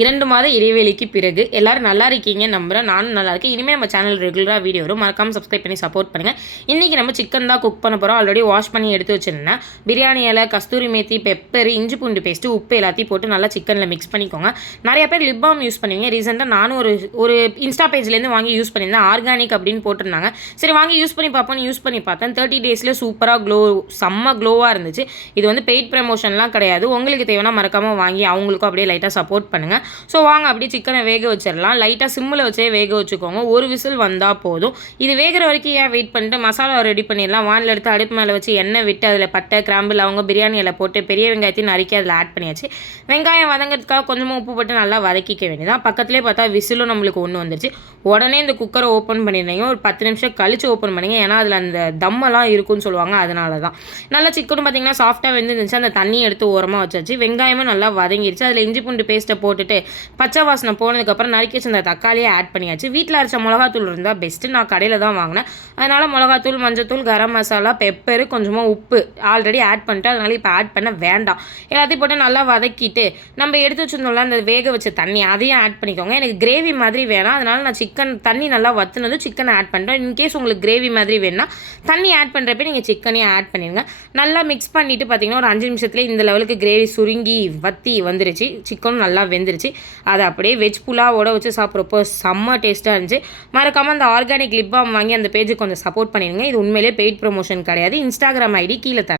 2 மாத இடைவெளிக்கு பிறகு எல்லாரும் நல்லா இருக்கீங்க நம்புறேன். நானும் நல்லா இருக்கேன். இனிமேல் நம்ம சேனல் ரெகுலராக வீடியோ வரும். மறக்காமல் சப்ஸ்கிரைப் பண்ணி சப்போர்ட் பண்ணுங்கள். இன்றைக்கி நம்ம சிக்கன் தான் குக் பண்ண போகிறோம். ஆல்ரெடி வாஷ் பண்ணி எடுத்து வச்சுருந்தேன். பிரியாணி இலை, கஸ்தூரி மேத்தி, பெப்பர், இஞ்சி பூண்டு பேஸ்ட்டு, உப்பு எல்லாத்தையும் போட்டு நல்லா சிக்கனில் மிக்ஸ் பண்ணிக்கோங்க. நிறைய பேர் லிப் பாம் யூஸ் பண்ணுவீங்க. ரீசெண்டாக நானும் ஒரு இன்ஸ்டா பேஜ்லேருந்து வாங்கி யூஸ் பண்ணியிருந்தேன். ஆர்கானிக் அப்படின்னு போட்டிருந்தாங்க. சரி வாங்கி யூஸ் பண்ணி பார்ப்போம். யூஸ் பண்ணி பார்த்தேன். 30 டேஸில் சூப்பராக செம்ம க்ளோவாக இருந்துச்சு. இது வந்து பெய்ட் ப்ரமோஷன்லாம் கிடையாது. உங்களுக்கு தேவைன்னா மறக்காமல் வாங்கி அவங்களுக்கும் அப்படியே லைட்டாக சப்போர்ட் பண்ணுங்கள். ஸோ வாங்க அப்படியே சிக்கனை வேக வச்சிடலாம். லைட்டாக சிம்மில் வச்சே வேக வச்சுக்கோங்க. ஒரு விசில் வந்தால் போதும். இது வேகிற வரைக்கும் ஏன் வெயிட் பண்ணிட்டு மசாலா ரெடி பண்ணிடலாம். வானில் எடுத்து அடுப்பு மேலே வச்சு எண்ணெய் விட்டு அதில் பட்டை, கிராம்பு, லவங்க, பிரியாணி இலை போட்டு பெரிய வெங்காயத்தையும் நறுக்கி அதில் ஆட் பண்ணியாச்சு. வெங்காயம் வதங்கிறதுக்காக கொஞ்சமாக உப்பு போட்டு நல்லா வதக்கிக்க வேண்டியதான். பக்கத்துலேயே பார்த்தா விசிலும் நம்மளுக்கு ஒன்று வந்துருச்சு. உடனே இந்த குக்கரை ஓப்பன் பண்ணிடுறீங்க. ஒரு 10 நிமிஷம் கழிச்சு ஓப்பன் பண்ணிங்க. ஏன்னா அதில் அந்த தம்மெல்லாம் இருக்குன்னு சொல்லுவாங்க. அதனால தான் நல்லா சிக்கனும் பார்த்தீங்கன்னா சாஃப்டாக வெந்துருந்துச்சு. அந்த தண்ணியை எடுத்து ஓரமாக வச்சாச்சு. வெங்காயமும் நல்லா வதங்கிடுச்சு. அதில் இஞ்சி பூண்டு பேஸ்ட்டை போட்டுட்டு பச்சை வாசனை போனதுக்கப்புறம் நறுக்கி வச்சிருந்த தக்காளியை ஆட் பண்ணியாச்சு. வீட்டில் அரைச்ச மிளகாத்தூள் இருந்தால் பெஸ்ட்டு. நான் கடையில் தான் வாங்கினேன். அதனால் மிளகாத்தூள், மஞ்சத்தூள், கரம் மசாலா, பெப்பரு, கொஞ்சமாக உப்பு ஆல்ரெடி ஆட் பண்ணிட்டு அதனால் இப்போ ஆட் பண்ண வேண்டாம். எல்லாத்தையும் போட்டு நல்லா வதக்கிட்டு நம்ம எடுத்து வச்சுருந்தோம்ல அந்த வேக வச்ச தண்ணி அதையும் ஆட் பண்ணிக்கோங்க. எனக்கு கிரேவி மாதிரி வேணாம். அதனால் நான் சிக்கன் தண்ணி நல்லா வற்றுனதும் சிக்கனை ஆட் பண்ணுறேன். இன்கேஸ் உங்களுக்கு கிரேவி மாதிரி வேணுன்னா தண்ணி ஆட் பண்ணுறப்ப நீங்கள் சிக்கனையும் ஆட் பண்ணிடுங்க. நல்லா மிக்ஸ் பண்ணிவிட்டு பார்த்தீங்கன்னா ஒரு 5 நிமிஷத்துலேயே இந்த லெவலுக்கு கிரேவி சுருங்கி வற்றி வந்துருச்சு. சிக்கனும் நல்லா வெந்துருச்சு. அதை அப்படியே வெஜ் புலாவோட வச்சு சாப்பிட்றப்போ செம்ம டேஸ்ட்டாக இருந்துச்சு. மறக்காமல் அந்த ஆர்கானிக் லிப் பாம் வாங்கி அந்த பேஜுக்கு கொஞ்சம் சப்போர்ட் பண்ணிடுங்க. இது உண்மையிலே பெய்ட் ப்ரமோஷன் கிடையாது. இன்ஸ்டாகிராம் ஐடி கீழே தரேன்.